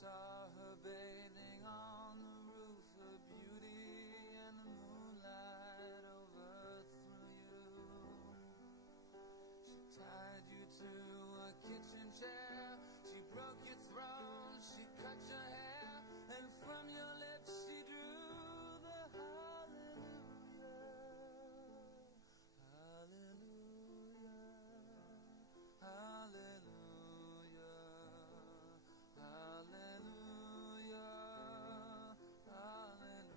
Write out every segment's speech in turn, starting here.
saw her bathing on the roof, her beauty and the moonlight overthrew you. She tied you to a kitchen chair, she broke your throne, she cut your hair, and from your lips she drew the hallelujah, hallelujah, hallelujah, hallelujah, hallelujah.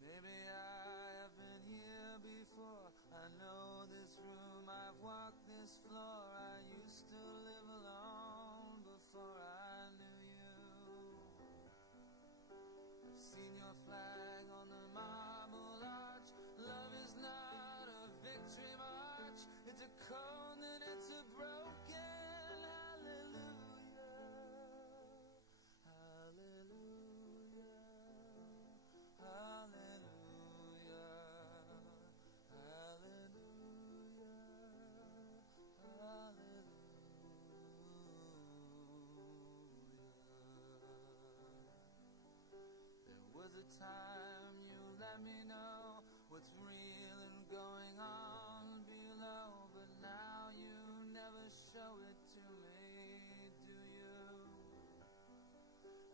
Maybe I have been here before, I know this room, I've walked this floor, I used to live alone before I knew you. I've seen your flag on the marble arch, love is not a victory march, it's a cold and it's a broken hallelujah, hallelujah, hallelujah, hallelujah, hallelujah. There was a time you let me know what's real and going on below, but now you never show it to me, do you?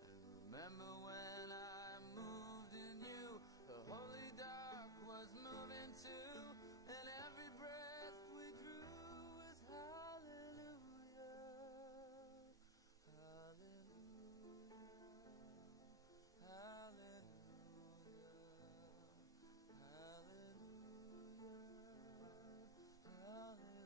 And remember when I moved in you, the holy dark was moving too, and every breath we drew was hallelujah, hallelujah, hallelujah, hallelujah, hallelujah.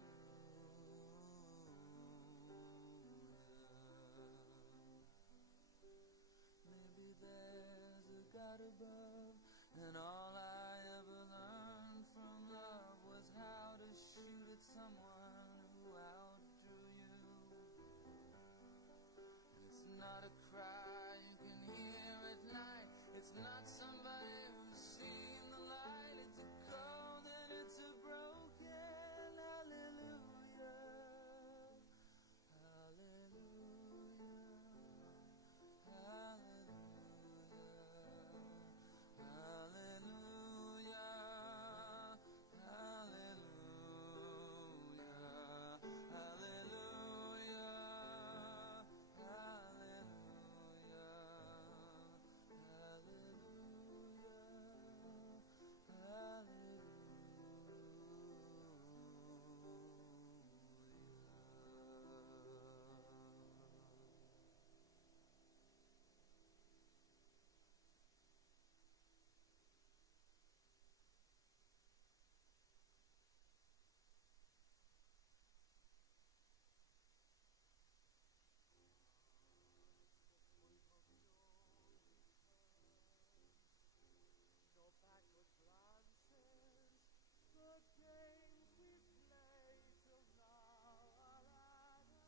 Maybe there's a God above, and all I ever learned from love was how to shoot at someone who outdrew you. And it's not a cry you can hear at night, it's not somebody who's seen the light, it's a cold and it's a broken hallelujah, hallelujah, hallelujah, hallelujah, hallelujah, hallelujah, hallelujah, hallelujah, No backward glances, the games we played till now are at an end.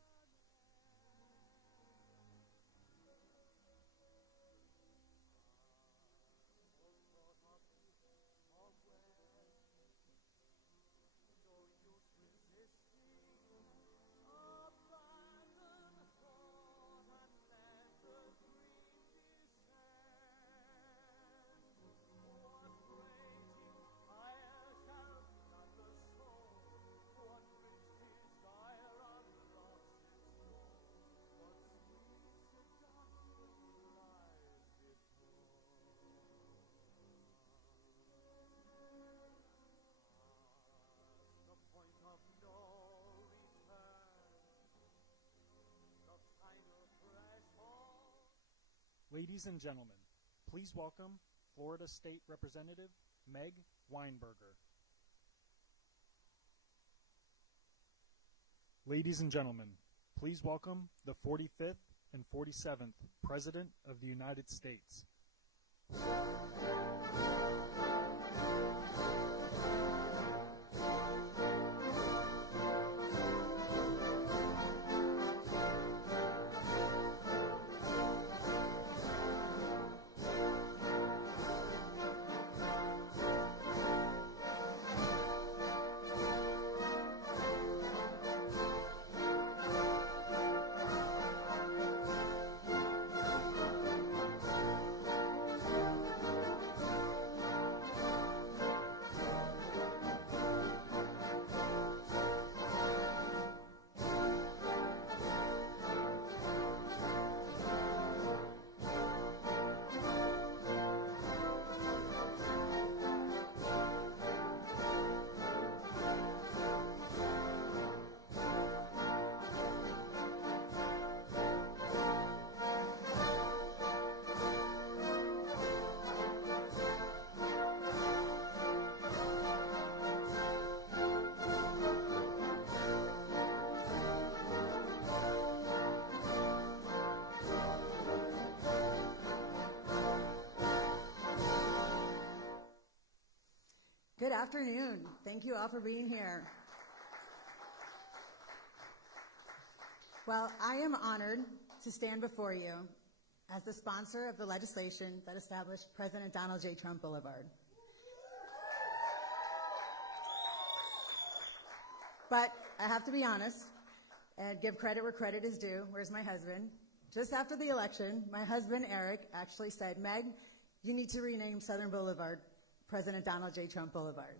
No thought of when, no use resisting, abandon thought and let the dream descend. What waiting fire shall flood the soul? What rich desire unlocks its door? What sweet seduction lies before? The point of no return, the final threshold. Ladies and gentlemen, please welcome Florida State Representative Meg Weinberger. Ladies and gentlemen, please welcome the 45th and 47th President of the United States. afternoon. Thank you all for being here. Well, I am honored to stand before you as the sponsor of the legislation that established President Donald J. Trump Boulevard. But I have to be honest and give credit where credit is due. Where's my husband? Just after the election, my husband, Eric, actually said, Meg, you need to rename Southern Boulevard President Donald J. Trump Boulevard.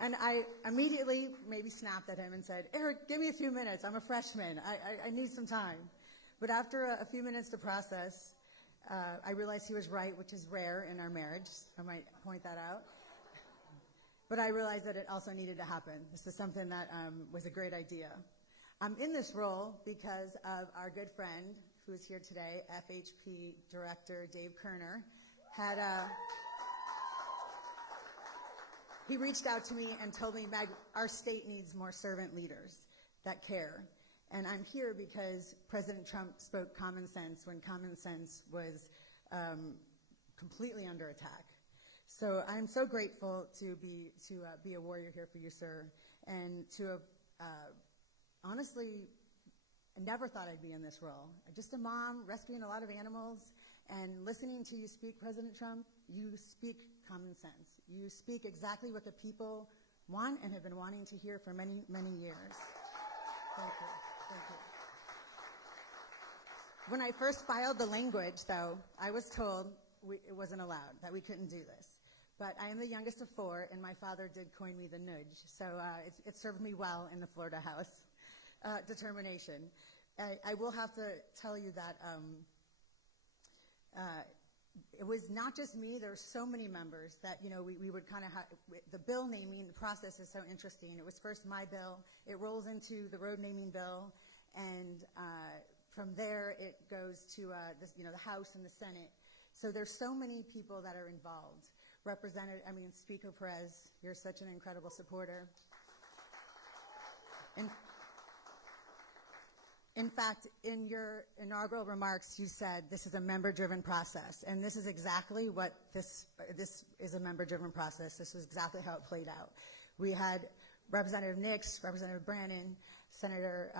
And I immediately maybe snapped at him and said, Eric, give me a few minutes. I'm a freshman. I need some time. But after a few minutes to process, I realized he was right, which is rare in our marriage. I might point that out. But I realized that it also needed to happen. This is something that was a great idea. I'm in this role because of our good friend who is here today, FHP Director Dave Kerner, he reached out to me and told me, Meg, our state needs more servant leaders that care. And I'm here because President Trump spoke common sense when common sense was completely under attack. So I'm so grateful to be a warrior here for you, sir, and to have honestly, I never thought I'd be in this role. Just a mom rescuing a lot of animals and listening to you speak, President Trump, you speak common sense. You speak exactly what the people want and have been wanting to hear for many, many years. Thank you. Thank you. When I first filed the language, though, I was told it wasn't allowed, that we couldn't do this. But I am the youngest of four, and my father did coin me the nudge. So it served me well in the Florida House. Determination. I will have to tell you that it was not just me. There were so many members that, you know, we would kind of have the bill naming. The process is so interesting. It was first my bill. It rolls into the road naming bill, and from there it goes to the House and the Senate. So there's so many people that are involved. Speaker Perez, you're such an incredible supporter. In fact, in your inaugural remarks, you said this is a member-driven process, and this is exactly what this is a member-driven process. This was exactly how it played out. We had Representative Nix, Representative Brannon, Senator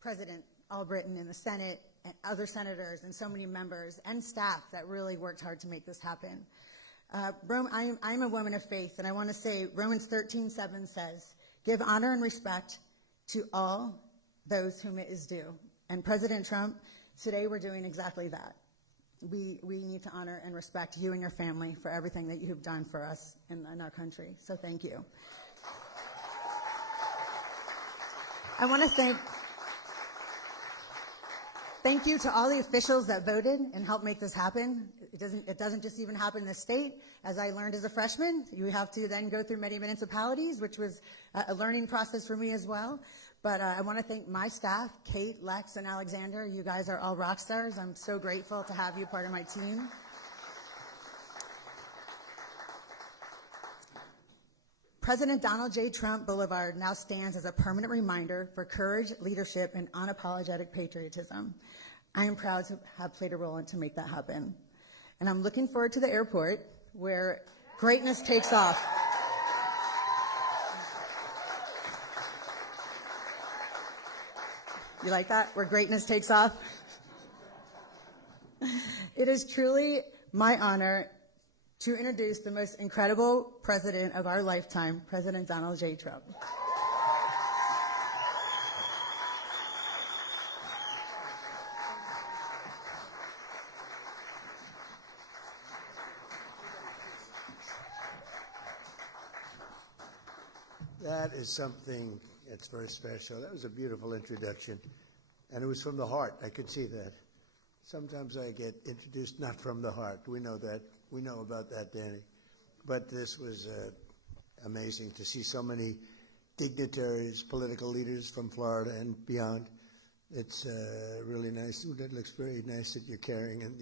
President Albritton in the Senate, and other senators, and so many members and staff that really worked hard to make this happen. I'm a woman of faith, and I want to say Romans 13:7 says, "Give honor and respect to all those whom it is due." And President Trump, today we're doing exactly that. We need to honor and respect you and your family for everything that you have done for us in our country. So thank you. I want to thank you to all the officials that voted and helped make this happen. It doesn't just even happen in the state. As I learned as a freshman, you have to then go through many municipalities, which was a learning process for me as well. But I want to thank my staff, Kate, Lex, and Alexander. You guys are all rock stars. I'm so grateful to have you part of my team. President Donald J. Trump Boulevard now stands as a permanent reminder for courage, leadership, and unapologetic patriotism. I am proud to have played a role in to make that happen. And I'm looking forward to the airport where greatness takes off. You like that? Where greatness takes off? It is truly my honor to introduce the most incredible president of our lifetime, President Donald J. Trump. That is something that's very special. That was a beautiful introduction, and it was from the heart. I could see that. Sometimes I get introduced not from the heart. We know that. We know about that, Danny. But this was amazing to see so many dignitaries, political leaders from Florida and beyond. It's really nice. Ooh, that looks very nice that you're carrying it.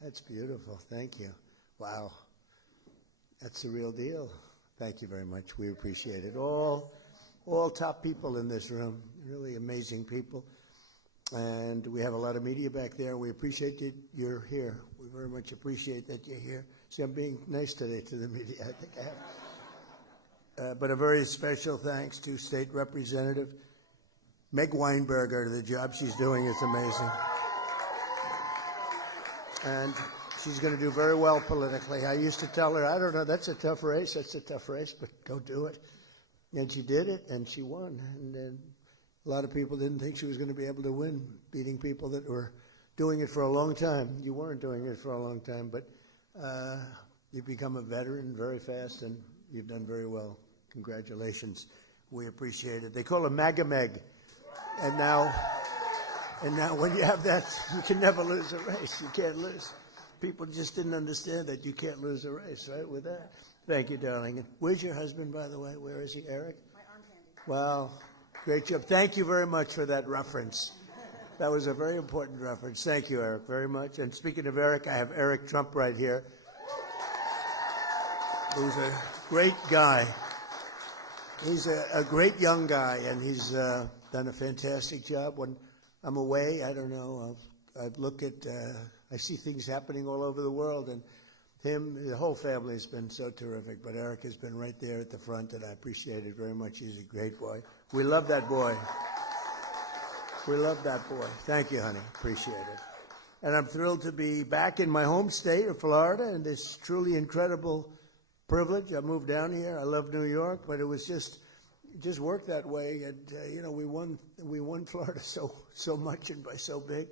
That's beautiful. Thank you. Wow. That's the real deal. Thank you very much. We appreciate it. All top people in this room, really amazing people. And we have a lot of media back there. We appreciate that you're here. We very much appreciate that you're here. See, I'm being nice today to the media. I think I have. But a very special thanks to State Representative Meg Weinberger. The job she's doing is amazing. And she's going to do very well politically. I used to tell her, I don't know, that's a tough race, but go do it. And she did it, and she won. And a lot of people didn't think she was going to be able to win, beating people that were doing it for a long time. You weren't doing it for a long time, but you've become a veteran very fast, and you've done very well. Congratulations. We appreciate it. They call her MAGA Meg. And now when you have that, you can never lose a race. You can't lose. People just didn't understand that you can't lose a race, right, with that. Thank you, darling. And where's your husband, by the way? Where is he, Eric? My arm candy. Wow. Great job. Thank you very much for that reference. That was a very important reference. Thank you, Eric, very much. And speaking of Eric, I have Eric Trump right here, who's a great guy. He's a great young guy, and he's done a fantastic job. When I'm away, I don't know, I look at, I see things happening all over the world, and the whole family has been so terrific. But Eric has been right there at the front, and I appreciate it very much. He's a great boy. We love that boy. We love that boy. Thank you, honey. Appreciate it. And I'm thrilled to be back in my home state of Florida, and this truly incredible privilege. I moved down here. I love New York, but it was just worked that way. And we won Florida so much and by so big,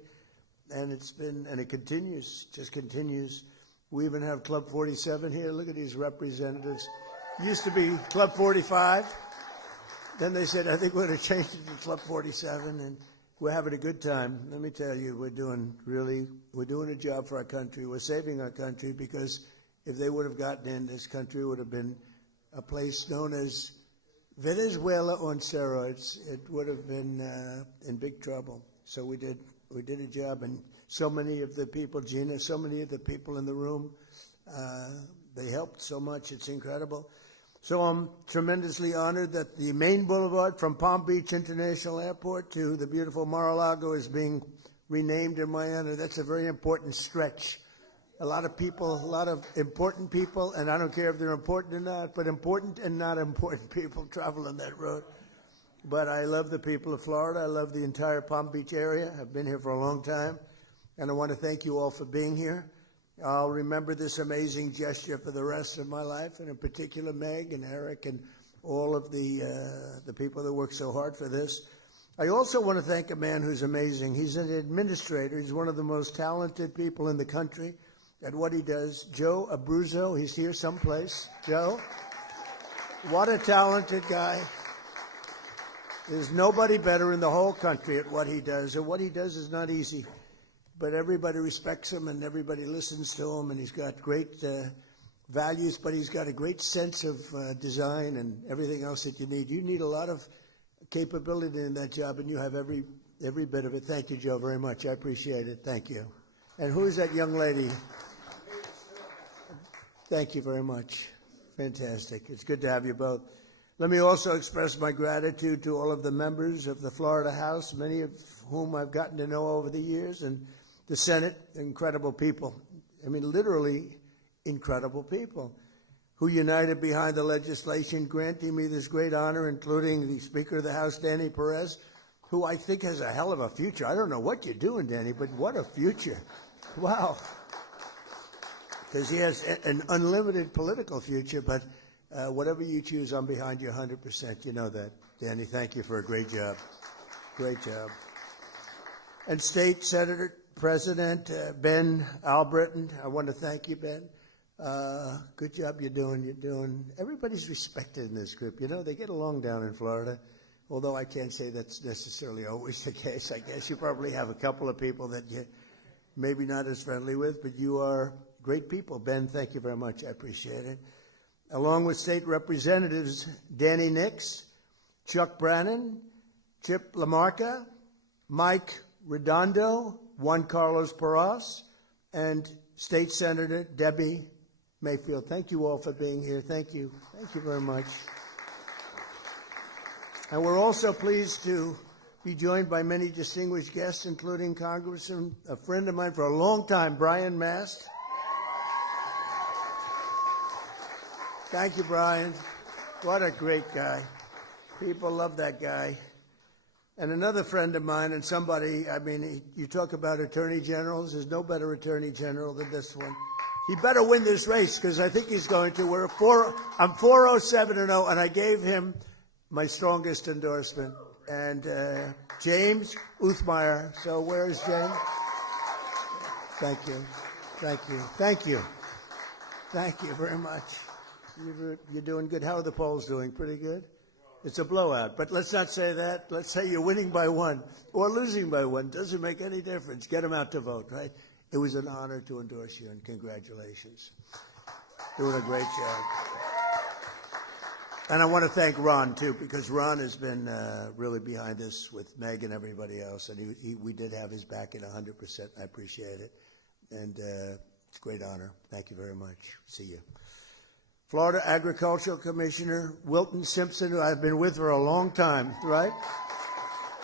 and it continues, just continues. We even have Club 47 here. Look at these representatives. Used to be Club 45. Then they said, I think we're going to change it to Club 47, and we're having a good time. Let me tell you, we're doing a job for our country. We're saving our country, because if they would have gotten in, this country would have been a place known as Venezuela on steroids. It would have been in big trouble. So we did a job, and so many of the people, Gina, so many of the people in the room, they helped so much. It's incredible. So I'm tremendously honored that the main boulevard from Palm Beach International Airport to the beautiful Mar-a-Lago is being renamed in my honor. That's a very important stretch. A lot of people, a lot of important people, and I don't care if they're important or not, but important and not important people travel on that road. But I love the people of Florida. I love the entire Palm Beach area. I've been here for a long time, and I want to thank you all for being here. I'll remember this amazing gesture for the rest of my life, and in particular Meg and Eric and all of the people that work so hard for this. I also want to thank a man who's amazing. He's an administrator. He's one of the most talented people in the country at what he does. Joe Abruzzo, he's here someplace. Joe, what a talented guy. There's nobody better in the whole country at what he does, and what he does is not easy. But everybody respects him, and everybody listens to him, and he's got great values, but he's got a great sense of design and everything else that you need. You need a lot of capability in that job, and you have every bit of it. Thank you, Joe, very much. I appreciate it. Thank you. And who is that young lady? Thank you very much. Fantastic. It's good to have you both. Let me also express my gratitude to all of the members of the Florida House, many of whom I've gotten to know over the years, and the Senate, incredible people. I mean, literally incredible people who united behind the legislation granting me this great honor, including the Speaker of the House, Danny Perez, who I think has a hell of a future. I don't know what you're doing, Danny, but what a future. Wow. Because he has an unlimited political future, but whatever you choose, I'm behind you 100%. You know that. Danny, thank you for a great job. Great job. And State Senator President Ben Albritton, I want to thank you, Ben. Good job you're doing. Everybody's respected in this group. You know, they get along down in Florida, although I can't say that's necessarily always the case. I guess you probably have a couple of people that you're maybe not as friendly with, but you are great people. Ben, thank you very much. I appreciate it. Along with State Representatives Danny Nix, Chuck Brannon, Chip LaMarca, Mike Redondo, Juan Carlos Porras, and State Senator Debbie Mayfield. Thank you all for being here. Thank you. Thank you very much. And we're also pleased to be joined by many distinguished guests, including Congressman, a friend of mine for a long time, Brian Mast. Thank you, Brian. What a great guy. People love that guy. And another friend of mine and somebody, I mean, you talk about attorney generals, there's no better attorney general than this one. He better win this race because I think he's going to. I'm 407-0, and I gave him my strongest endorsement. And James Uthmeyer. So where is James? Thank you. Thank you. Thank you. Thank you very much. You're doing good. How are the polls doing? Pretty good? It's a blowout. But let's not say that. Let's say you're winning by one or losing by one. Doesn't make any difference. Get them out to vote, right? It was an honor to endorse you, and congratulations. Doing a great job. And I want to thank Ron, too, because Ron has been really behind this with Meg and everybody else. And we did have his back at 100%. I appreciate it. And it's a great honor. Thank you very much. See you. Florida Agricultural Commissioner Wilton Simpson, who I've been with for a long time, right?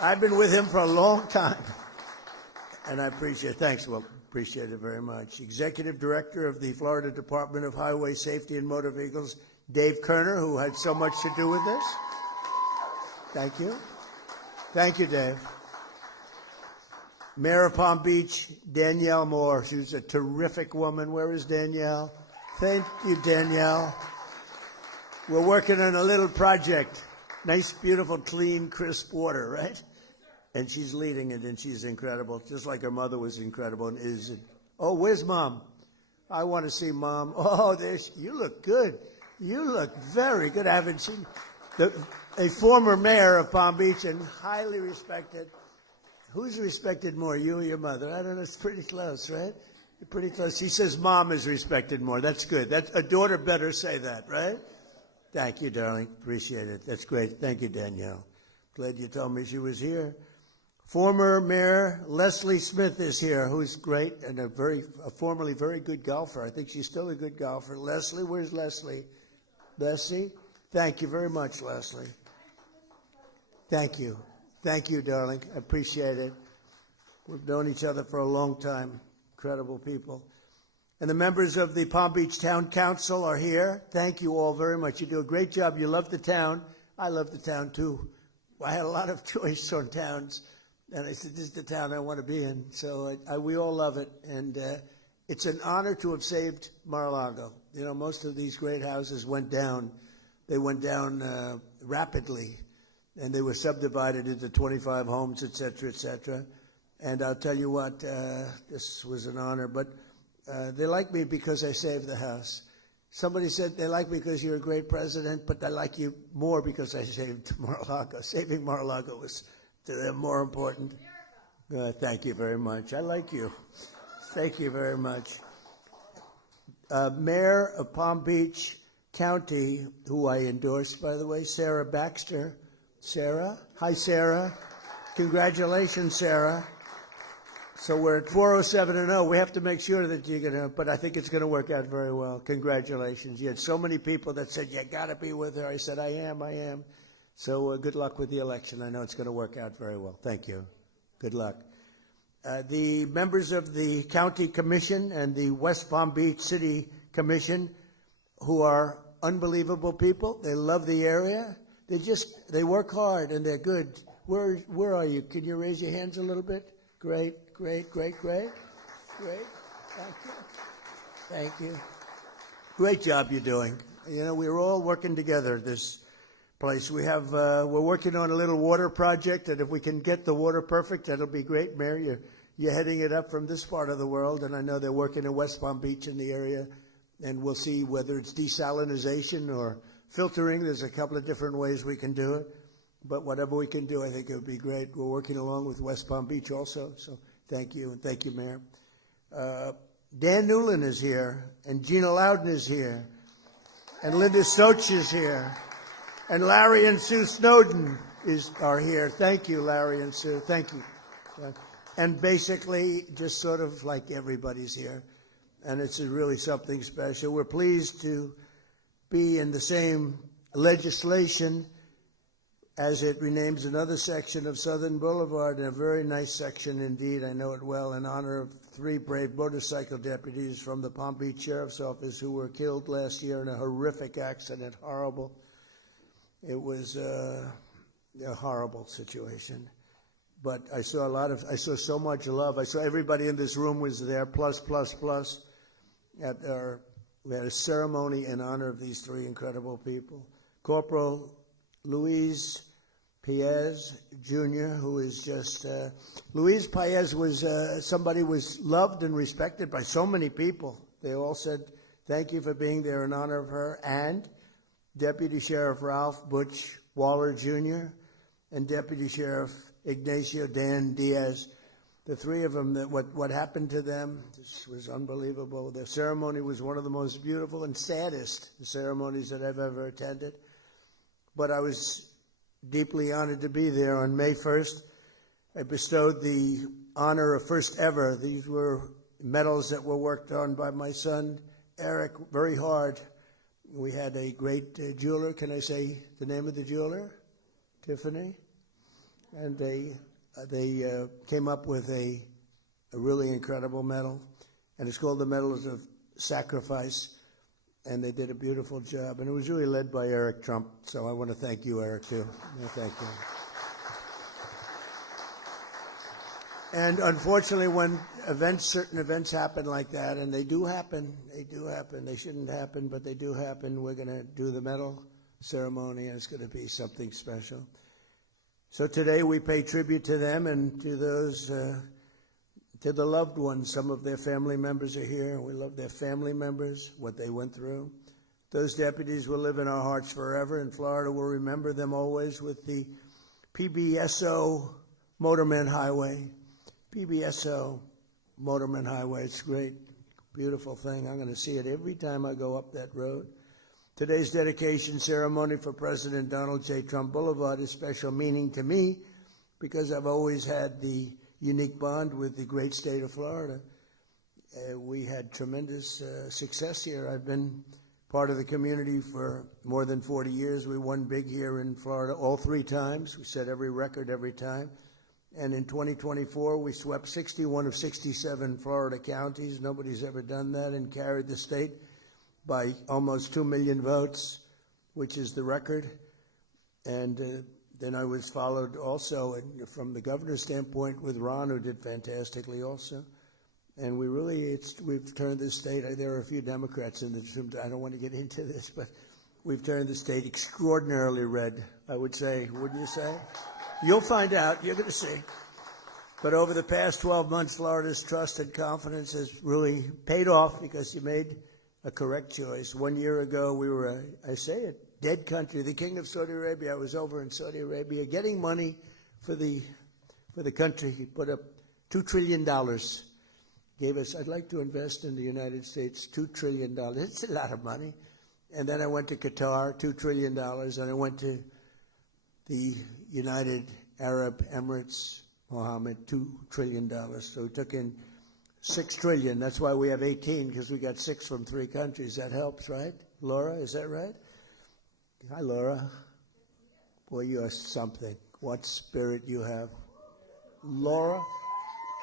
I've been with him for a long time. And I appreciate it. Thanks, Wilton. Appreciate it very much. Executive Director of the Florida Department of Highway Safety and Motor Vehicles, Dave Kerner, who had so much to do with this. Thank you. Thank you, Dave. Mayor of Palm Beach, Danielle Moore. She's a terrific woman. Where is Danielle? Thank you, Danielle. We're working on a little project. Nice, beautiful, clean, crisp water, right? And she's leading it, and she's incredible, just like her mother was incredible and is. Oh, where's Mom? I want to see Mom. Oh, there's. You look good. You look very good. I haven't seen a former mayor of Palm Beach and highly respected. Who's respected more, you or your mother? I don't know. It's pretty close, right? You're pretty close. He says Mom is respected more. That's good. A daughter better say that, right? Thank you, darling. Appreciate it. That's great. Thank you, Danielle. Glad you told me she was here. Former Mayor Leslie Smith is here, who's great and a formerly very good golfer. I think she's still a good golfer. Leslie, where's Leslie? Leslie? Thank you very much, Leslie. Thank you. Thank you, darling. I appreciate it. We've known each other for a long time. Incredible people. And the members of the Palm Beach Town Council are here. Thank you all very much. You do a great job. You love the town. I love the town, too. I had a lot of choice on towns. And I said, this is the town I want to be in. So we all love it. And it's an honor to have saved Mar-a-Lago. You know, most of these great houses went down. They went down rapidly. And they were subdivided into 25 homes, et cetera, et cetera. And I'll tell you what, this was an honor. But they like me because I saved the house. Somebody said they like me because you're a great president, but they like you more because I saved Mar-a-Lago. Saving Mar-a-Lago was to them more important. Thank you very much. I like you. Thank you very much. Mayor of Palm Beach County, who I endorsed, by the way, Sarah Baxter. Sarah? Hi, Sarah. Congratulations, Sarah. So we're at 407-0. We have to make sure that you're going to, but I think it's going to work out very well. Congratulations. You had so many people that said, you got to be with her. I said, I am. So good luck with the election. I know it's going to work out very well. Thank you. Good luck. The members of the County Commission and the West Palm Beach City Commission, who are unbelievable people. They love the area. They work hard and they're good. Where are you? Can you raise your hands a little bit? Great. Thank you. Great job you're doing. You know, we're all working together this place. We're working on a little water project, and if we can get the water perfect, that'll be great. Mayor, you're heading it up from this part of the world, and I know they're working in West Palm Beach in the area, and we'll see whether it's desalinization or filtering. There's a couple of different ways we can do it, but whatever we can do, I think it would be great. We're working along with West Palm Beach also, so thank you, and thank you, Mayor. Dan Newland is here, and Gina Loudon is here, and Linda Soch is here, and Larry and Sue Snowden are here. Thank you, Larry and Sue. Thank you. And basically, just sort of like everybody's here, and it's really something special. We're pleased to be in the same legislation as it renames another section of Southern Boulevard, and a very nice section indeed, I know it well, in honor of 3 brave motorcycle deputies from the Palm Beach Sheriff's Office who were killed last year in a horrific accident. Horrible. It was a horrible situation. But I saw so much love. I saw everybody in this room was there, plus. We had a ceremony in honor of these 3 incredible people. Corporal Luis Paez Jr., who is just, Luis Paez was somebody who was loved and respected by so many people. They all said, thank you for being there in honor of her. And Deputy Sheriff Ralph Butch Waller Jr. and Deputy Sheriff Ignacio Dan Diaz, the 3 of them, what happened to them, this was unbelievable. The ceremony was one of the most beautiful and saddest ceremonies that I've ever attended. But I was deeply honored to be there. On May 1st, I bestowed the honor of first ever. These were medals that were worked on by my son, Eric, very hard. We had a great jeweler. Can I say the name of the jeweler? Tiffany. And they came up with a really incredible medal, and it's called the Medals of Sacrifice, and they did a beautiful job. And it was really led by Eric Trump, so I want to thank you, Eric, too. Thank you. And unfortunately, when certain events happen like that, and they do happen, they shouldn't happen, but they do happen, we're going to do the medal ceremony, and it's going to be something special. So today we pay tribute to them and to those, to the loved ones. Some of their family members are here. We love their family members, what they went through. Those deputies will live in our hearts forever. In Florida, we'll remember them always with the PBSO Motorman Highway. PBSO Motorman Highway. It's a great, beautiful thing. I'm going to see it every time I go up that road. Today's dedication ceremony for President Donald J. Trump Boulevard is special meaning to me because I've always had the unique bond with the great state of Florida. We had tremendous success here. I've been part of the community for more than 40 years. We won big here in Florida all 3 times. We set every record every time. And in 2024, we swept 61 of 67 Florida counties. Nobody's ever done that, and carried the state by almost 2 million votes, which is the record. And then I was followed also, from the governor's standpoint, with Ron, who did fantastically also. And we've turned this state, there are a few Democrats in this room, I don't want to get into this, but we've turned the state extraordinarily red, I would say, wouldn't you say? You'll find out, you're going to see. But over the past 12 months, Florida's trust and confidence has really paid off because you made a correct choice. 1 year ago, we were, I say it, dead country. The king of Saudi Arabia, I was over in Saudi Arabia getting money for the country. He put up $2 trillion. Gave us, I'd like to invest in the United States, $2 trillion. It's a lot of money. And then I went to Qatar, $2 trillion. And I went to the United Arab Emirates, Mohammed, $2 trillion. So we took in $6 trillion. That's why we have 18, because we got 6 from 3 countries. That helps, right? Laura, is that right? Hi, Laura. Boy, you are something. What spirit you have. Laura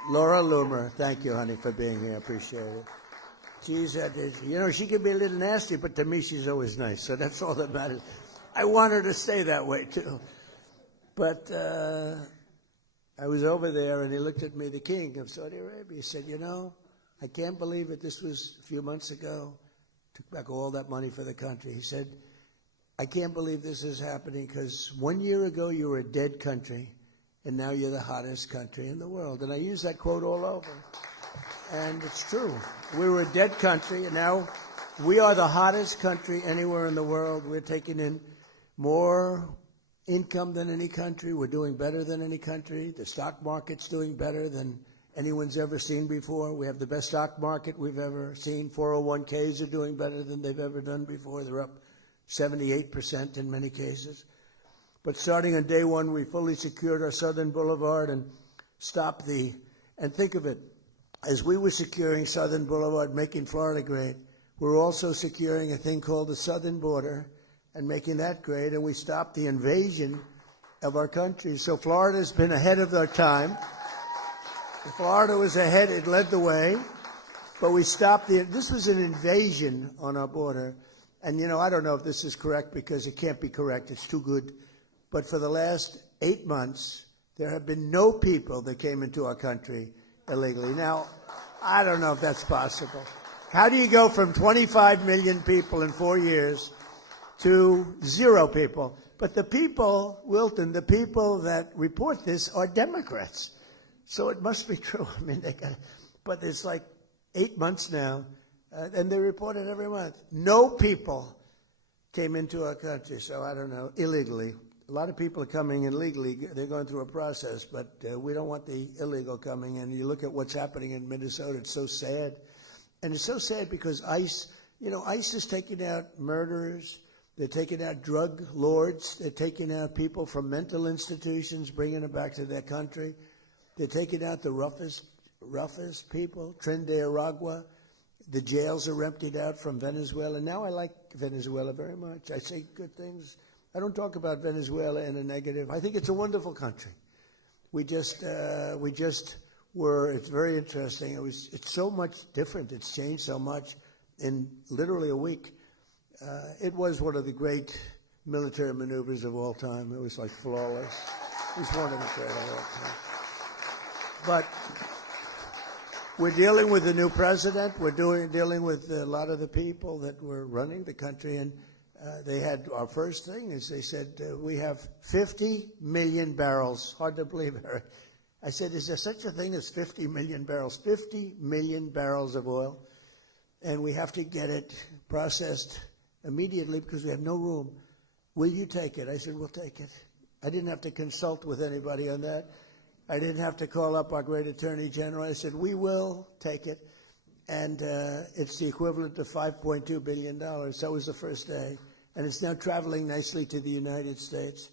Loomer, thank you, honey, for being here. I appreciate it. She's, she can be a little nasty, but to me, she's always nice. So that's all that matters. I want her to stay that way, too. But I was over there, and he looked at me, the king of Saudi Arabia. He said, I can't believe it. This was a few months ago. Took back all that money for the country. He said, I can't believe this is happening because 1 year ago you were a dead country, and now you're the hottest country in the world. And I use that quote all over. And it's true. We were a dead country, and now we are the hottest country anywhere in the world. We're taking in more income than any country. We're doing better than any country. The stock market's doing better than anyone's ever seen before. We have the best stock market we've ever seen. 401ks are doing better than they've ever done before. They're up 78% in many cases. But starting on day one, we fully secured our Southern Boulevard and stopped and think of it, as we were securing Southern Boulevard, making Florida great, we're also securing a thing called the southern border and making that great. And we stopped the invasion of our country. So Florida's been ahead of their time. Florida was ahead, it led the way, but we stopped this was an invasion on our border. And, I don't know if this is correct because it can't be correct, it's too good. But for the last 8 months, there have been no people that came into our country illegally. Now, I don't know if that's possible. How do you go from 25 million people in 4 years to 0 people? But the people, Wilton, the people that report this are Democrats. So it must be true. I mean, but it's like 8 months now, and they report it every month. No people came into our country, so I don't know, illegally. A lot of people are coming in legally. They're going through a process, but we don't want the illegal coming in. You look at what's happening in Minnesota, it's so sad. And it's so sad because ICE is taking out murderers. They're taking out drug lords. They're taking out people from mental institutions, bringing them back to their country. They're taking out the roughest people, Tren de Aragua. The jails are emptied out from Venezuela. Now I like Venezuela very much. I say good things. I don't talk about Venezuela in a negative. I think it's a wonderful country. It's very interesting. It's so much different. It's changed so much in literally a week. It was one of the great military maneuvers of all time. It was like flawless. It was one of the great of all time. But we're dealing with the new president. We're dealing with a lot of the people that were running the country. And they had our first thing is they said, we have 50 million barrels. Hard to believe. I said, is there such a thing as 50 million barrels? 50 million barrels of oil. And we have to get it processed immediately because we have no room. Will you take it? I said, we'll take it. I didn't have to consult with anybody on that. I didn't have to call up our great attorney general. I said, we will take it. And it's the equivalent of $5.2 billion. That was the first day. And it's now traveling nicely to the United States.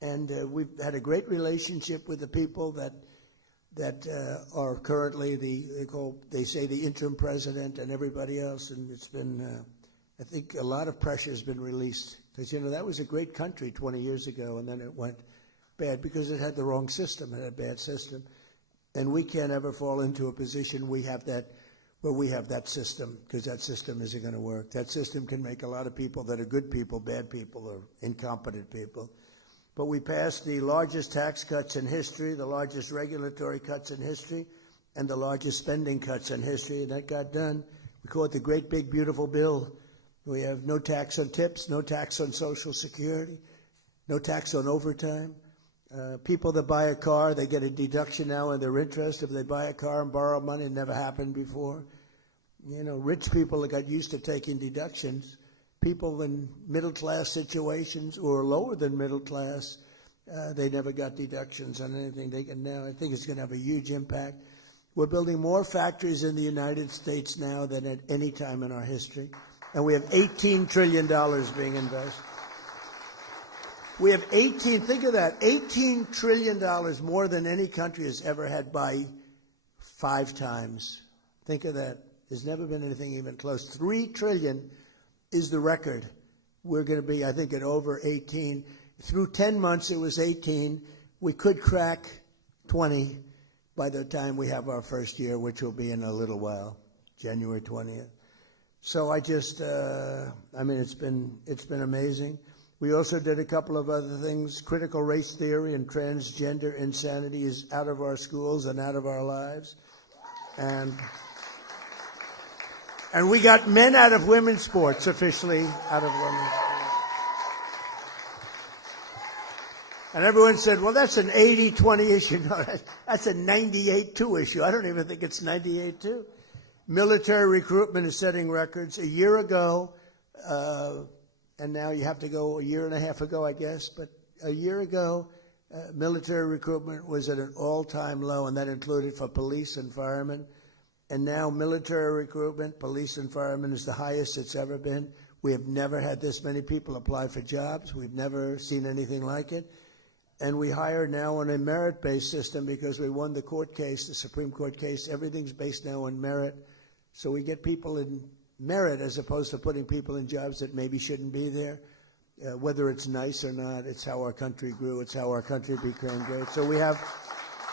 And we've had a great relationship with the people that are currently they say the interim president and everybody else. And it's been, I think a lot of pressure has been released. Because, that was a great country 20 years ago, and then it went bad because it had the wrong system. It had a bad system. And we can't ever fall into a position where we have that system, because that system isn't going to work. That system can make a lot of people that are good people, bad people, or incompetent people. But we passed the largest tax cuts in history, the largest regulatory cuts in history, and the largest spending cuts in history, and that got done. We call it the Great Big Beautiful Bill. We have no tax on tips, no tax on Social Security, no tax on overtime. People that buy a car, they get a deduction now on their interest. If they buy a car and borrow money, it never happened before. Rich people that got used to taking deductions. People in middle-class situations or lower than middle class, they never got deductions on anything. They can now. I think it's going to have a huge impact. We're building more factories in the United States now than at any time in our history. And we have $18 trillion being invested. We have think of that, $18 trillion more than any country has ever had by 5 times. Think of that. There's never been anything even close. $3 trillion is the record. We're going to be, I think, at over 18. Through 10 months, it was 18. We could crack 20 by the time we have our first year, which will be in a little while, January 20th. So it's been amazing. We also did a couple of other things. Critical race theory and transgender insanity is out of our schools and out of our lives. And we got men out of women's sports, officially out of women's sports. And everyone said, well, that's an 80-20 issue. No, that's a 98-2 issue. I don't even think it's 98-2. Military recruitment is setting records. A year ago, and now you have to go a year and a half ago, I guess, but a year ago, military recruitment was at an all-time low, and that included for police and firemen. And now military recruitment, police and firemen, is the highest it's ever been. We have never had this many people apply for jobs. We've never seen anything like it. And we hire now on a merit-based system because we won the court case, the Supreme Court case. Everything's based now on merit. So we get people in merit as opposed to putting people in jobs that maybe shouldn't be there. whether it's nice or not, it's how our country grew. It's how our country became great. So we have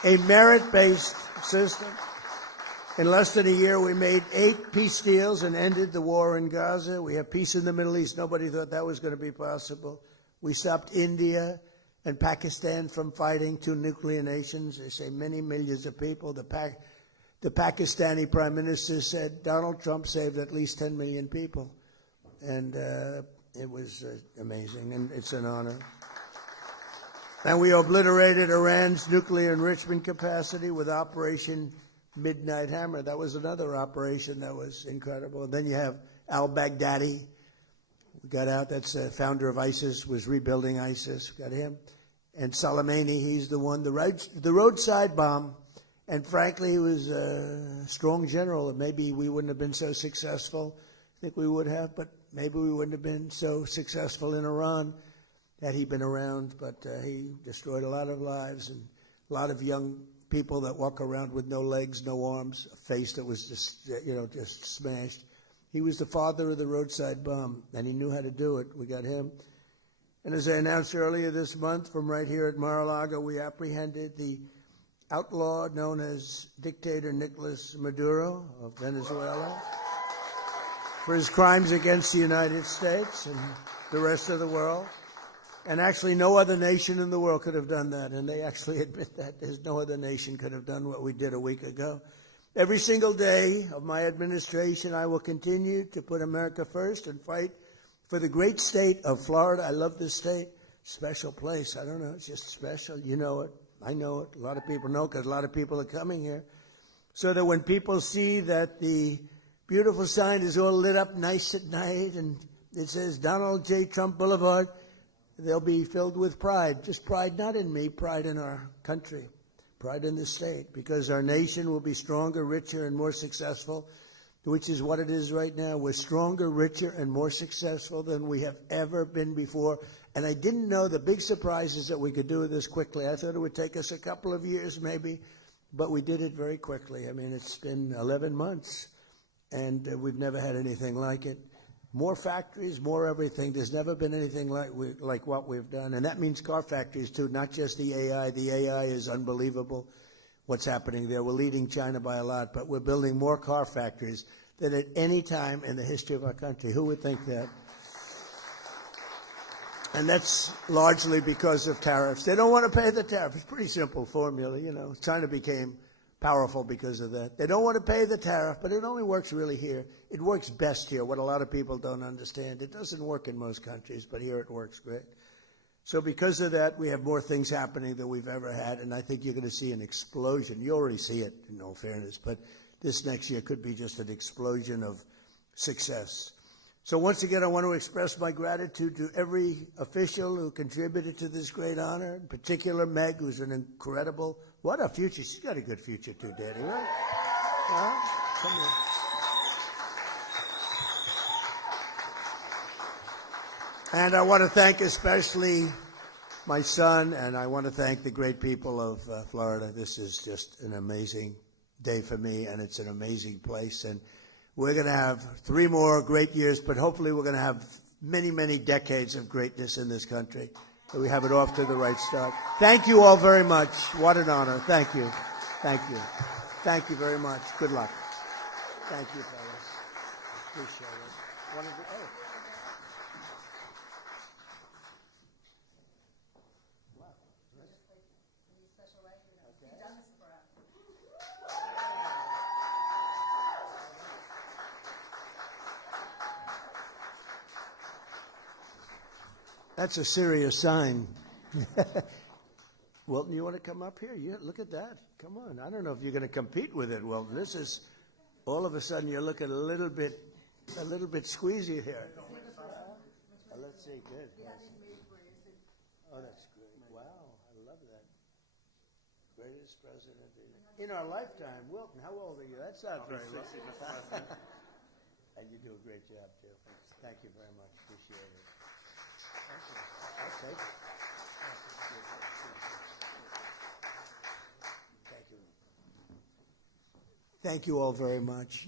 a merit-based system. In less than a year, we made 8 peace deals and ended the war in Gaza. We have peace in the Middle East. Nobody thought that was going to be possible. We stopped India and Pakistan from fighting, 2 nuclear nations. They say many millions of people. The Pakistani prime minister said Donald Trump saved at least 10 million people. And it was amazing, and it's an honor. And we obliterated Iran's nuclear enrichment capacity with Operation Midnight Hammer. That was another operation that was incredible. And then you have al-Baghdadi. We got out. That's the founder of ISIS, was rebuilding ISIS. Got him. And Soleimani, he's the one, the roadside bomb. And frankly, he was a strong general. And maybe we wouldn't have been so successful. I think we would have, but maybe we wouldn't have been so successful in Iran had he been around. But he destroyed a lot of lives and a lot of young people that walk around with no legs, no arms, a face that was just, just smashed. He was the father of the roadside bomb, and he knew how to do it. We got him. And as I announced earlier this month, from right here at Mar-a-Lago, we apprehended the outlaw known as dictator Nicolas Maduro of Venezuela for his crimes against the United States and the rest of the world. And actually, no other nation in the world could have done that. And they actually admit that. There's no other nation could have done what we did a week ago. Every single day of my administration, I will continue to put America first and fight for the great state of Florida. I love this state. Special place. I don't know. It's just special. You know it. I know it. A lot of people know because a lot of people are coming here. So that when people see that the beautiful sign is all lit up nice at night and it says Donald J. Trump Boulevard, they'll be filled with pride. Just pride not in me, pride in our country, pride in the state, because our nation will be stronger, richer, and more successful, which is what it is right now. We're stronger, richer, and more successful than we have ever been before. And I didn't know the big surprise is that we could do it this quickly. I thought it would take us a couple of years maybe, but we did it very quickly. I mean, it's been 11 months, and we've never had anything like it. More factories, more everything. There's never been anything like what we've done. And that means car factories, too, not just the AI. The AI is unbelievable, what's happening there. We're leading China by a lot, but we're building more car factories than at any time in the history of our country. Who would think that? And that's largely because of tariffs. They don't want to pay the tariff. It's a pretty simple formula, China became powerful because of that. They don't want to pay the tariff, but it only works really here. It works best here, what a lot of people don't understand. It doesn't work in most countries, but here it works great. So because of that, we have more things happening than we've ever had, and I think you're going to see an explosion. You already see it, in all fairness, but this next year could be just an explosion of success. So once again, I want to express my gratitude to every official who contributed to this great honor, in particular Meg, who's an incredible, what a future. She's got a good future too, Daddy, right? Come here. And I want to thank especially my son, and I want to thank the great people of Florida. This is just an amazing day for me, and it's an amazing place. And we're going to have 3 more great years, but hopefully we're going to have many, many decades of greatness in this country. So we have it off to the right start. Thank you all very much. What an honor. Thank you. Thank you. Thank you very much. Good luck. Thank you, fellas. Appreciate it. That's a serious sign. Wilton, you want to come up here? Yeah, look at that. Come on. I don't know if you're going to compete with it, Wilton. This is, all of a sudden, you're looking a little bit squeezy here. Let's see. Good. Oh, that's great. Wow. I love that. Greatest president in our lifetime. Wilton, how old are you? That's not very long. And you do a great job, too. Thank you very much. Appreciate it. Thank you. Thank you all very much.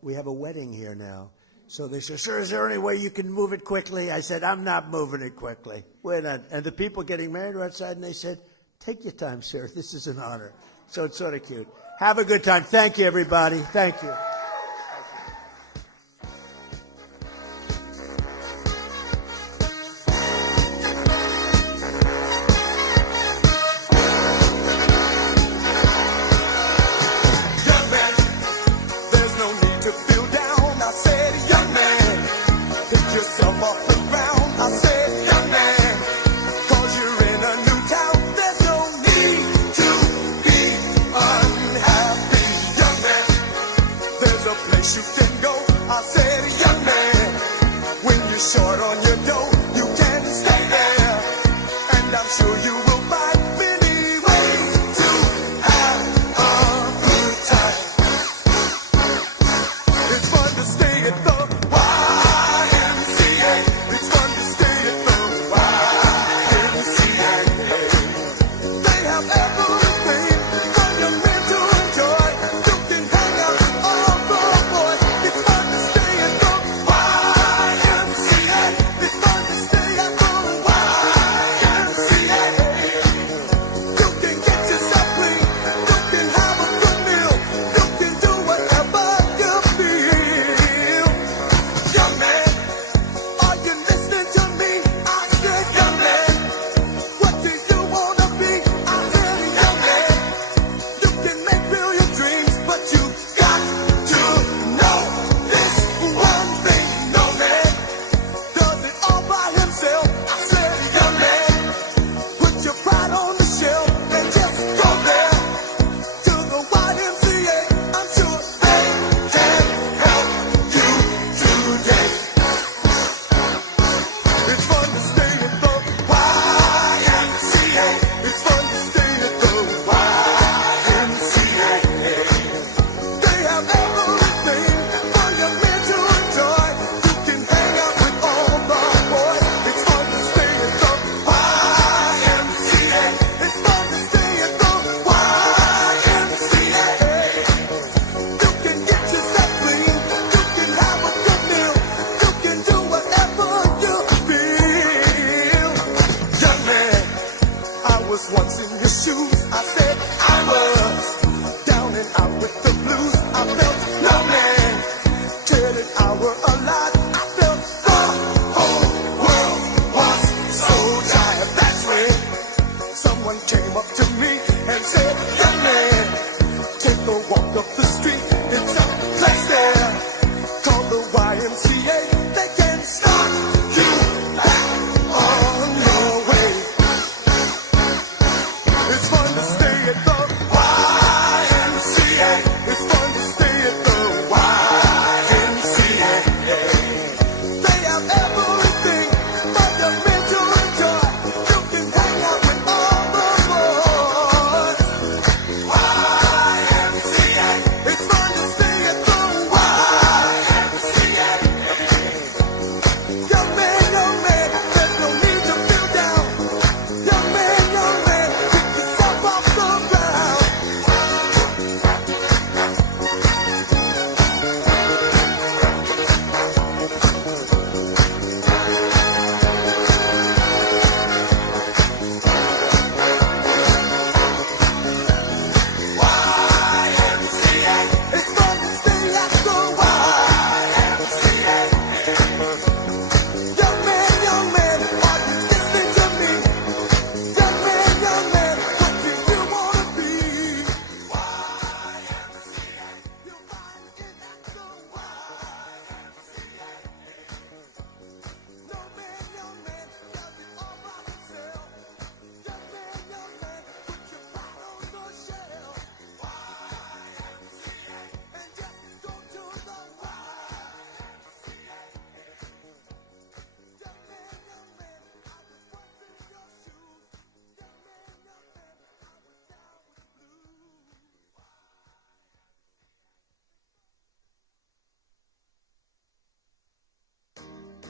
We have a wedding here now. So they said, sir, is there any way you can move it quickly? I said, I'm not moving it quickly. We're not. And the people getting married were outside, and they said, take your time, sir. This is an honor. So it's sort of cute. Have a good time. Thank you, everybody. Thank you. Yourself off.